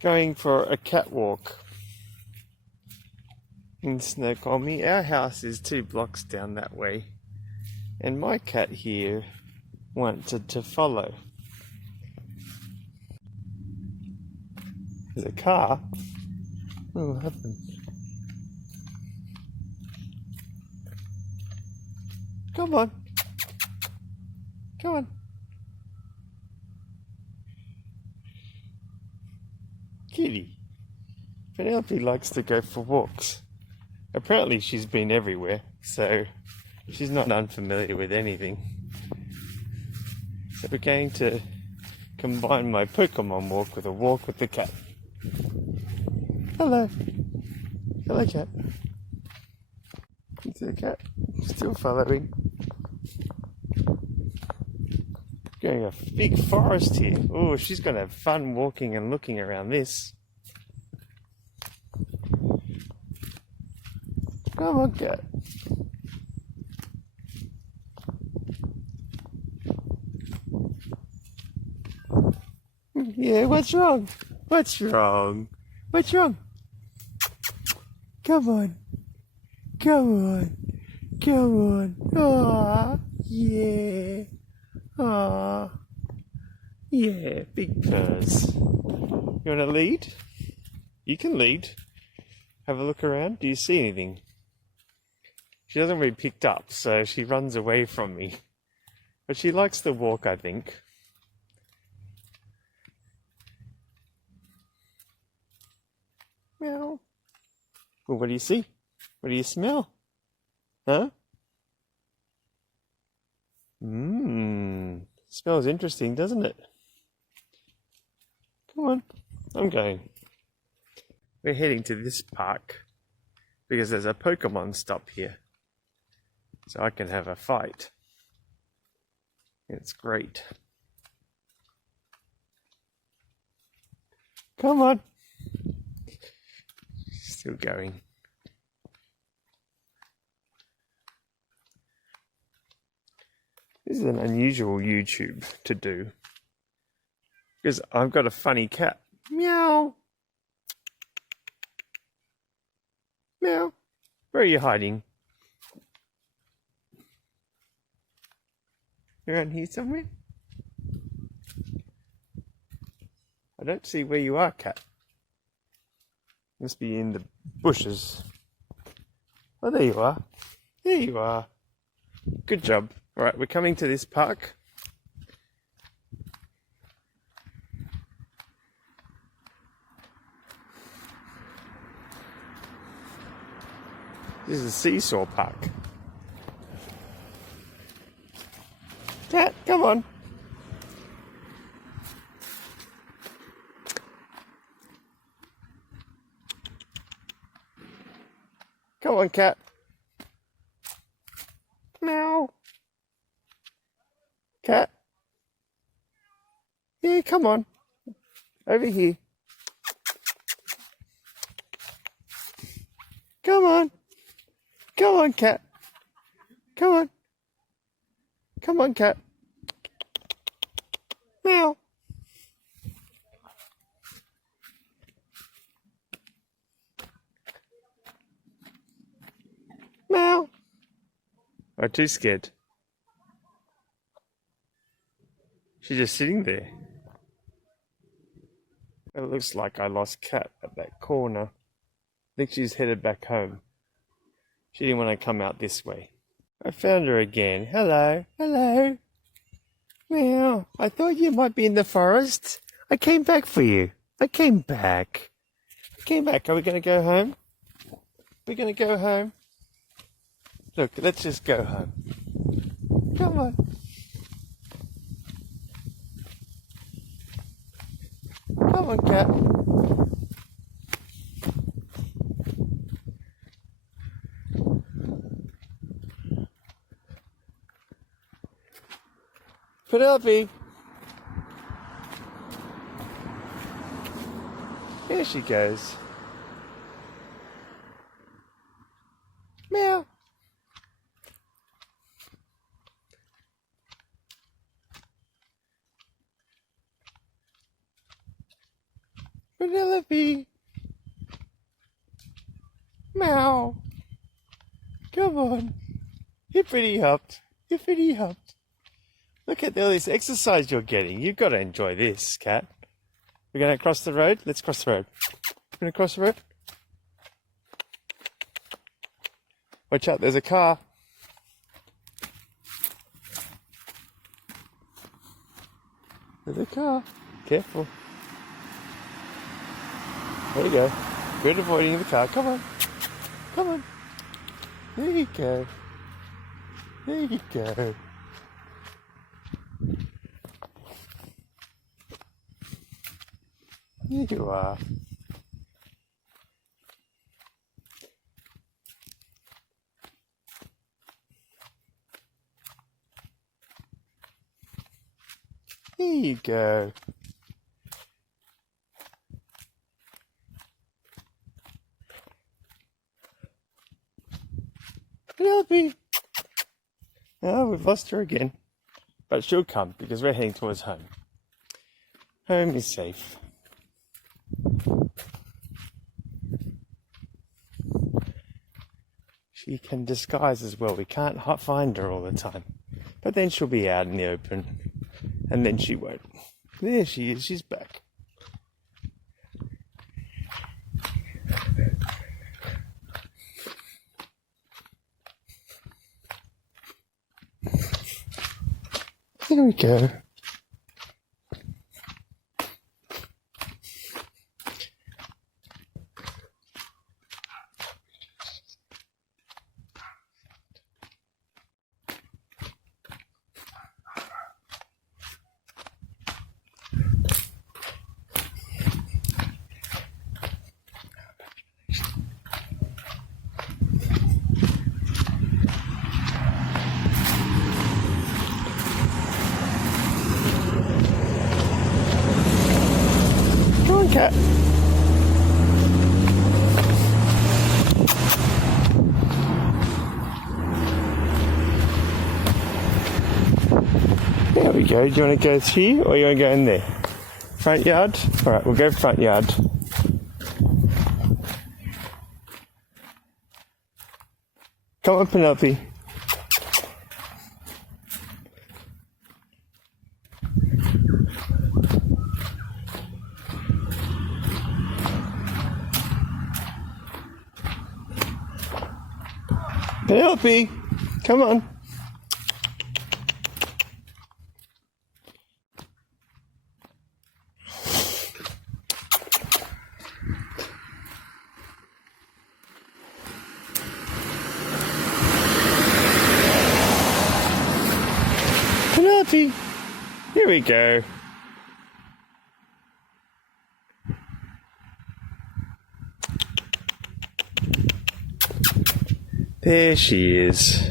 going for a catwalk in Snoqualmie. Our house is 2 blocks down that way, and my cat here wanted to follow. There's a car. Oh, what happened? Come on. Come on. Kitty. Penelope likes to go for walks. Apparently she's been everywhere, so she's not unfamiliar with anything. So we're going to combine my Pokemon walk with a walk with the cat. Hello. Hello, cat. Is the cat still following? Going a big forest here. Oh, she's going to have fun walking and looking around this. Come on, cat. Yeah, what's wrong? What's wrong? What's wrong? Come on. Come on. Come on. Aww. Yeah. Aww. Yeah, big purrs. You want to lead? You can lead. Have a look around. Do you see anything? She doesn't really picked up, so she runs away from me. But she likes the walk, I think. Meow. Well, what do you see? What do you smell? Huh? Smells interesting, doesn't it? Come on. I'm going. We're heading to this park because there's a Pokemon stop here. So I can have a fight. It's great. Come on. Still going. This is an unusual YouTube to do because I've got a funny cat. Meow. Meow. Where are you hiding? Around here somewhere? I don't see where you are, cat. Must be in the bushes. Oh, there you are. There you are. Good job. Alright, we're coming to this park. This is a seesaw park. Cat, come on. Come on, cat. Meow. Cat. Yeah, come on. Over here. Come on. Come on, cat. Come on. Come on, cat. Meow. Meow. I'm too scared. She's just sitting there. It looks like I lost Cat at that corner. I think she's headed back home. She didn't want to come out this way. I found her again. Hello. Hello. Meow. I thought you might be in the forest. I came back for you. I came back. Are we going to go home? We're going to go home? Look, let's just go home. Come on. Come on, cat. Penelope. Here she goes. Meow. Penelope. Meow. Come on. You're pretty hopped. You're pretty hopped. Look at all this exercise you're getting. You've got to enjoy this, cat. We're going to cross the road? Let's cross the road. We're going to cross the road? Watch out, there's a car. There's a car. Careful. There you go. Good avoiding the car. Come on. Come on. There you go. There you go. Here you are. Here you go. Penelope! Oh, we've lost her again. But she'll come because we're heading towards home. Home is safe. She can disguise as well. We can't find her all the time. But then she'll be out in the open. And then she won't. There she is. She's back. There we go. Cat. There we go. Do you want to go here or you want to go in there? Front yard? Alright, we'll go front yard. Come on, Penelope. Penelope, come on. Penelope, here we go. There she is.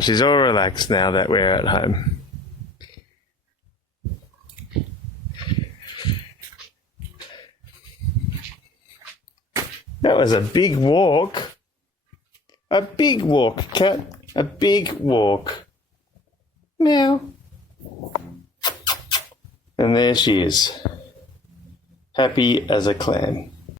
She's all relaxed now that we're at home. That was a big walk. A big walk, cat. A big walk. Meow. And there she is. Happy as a clam.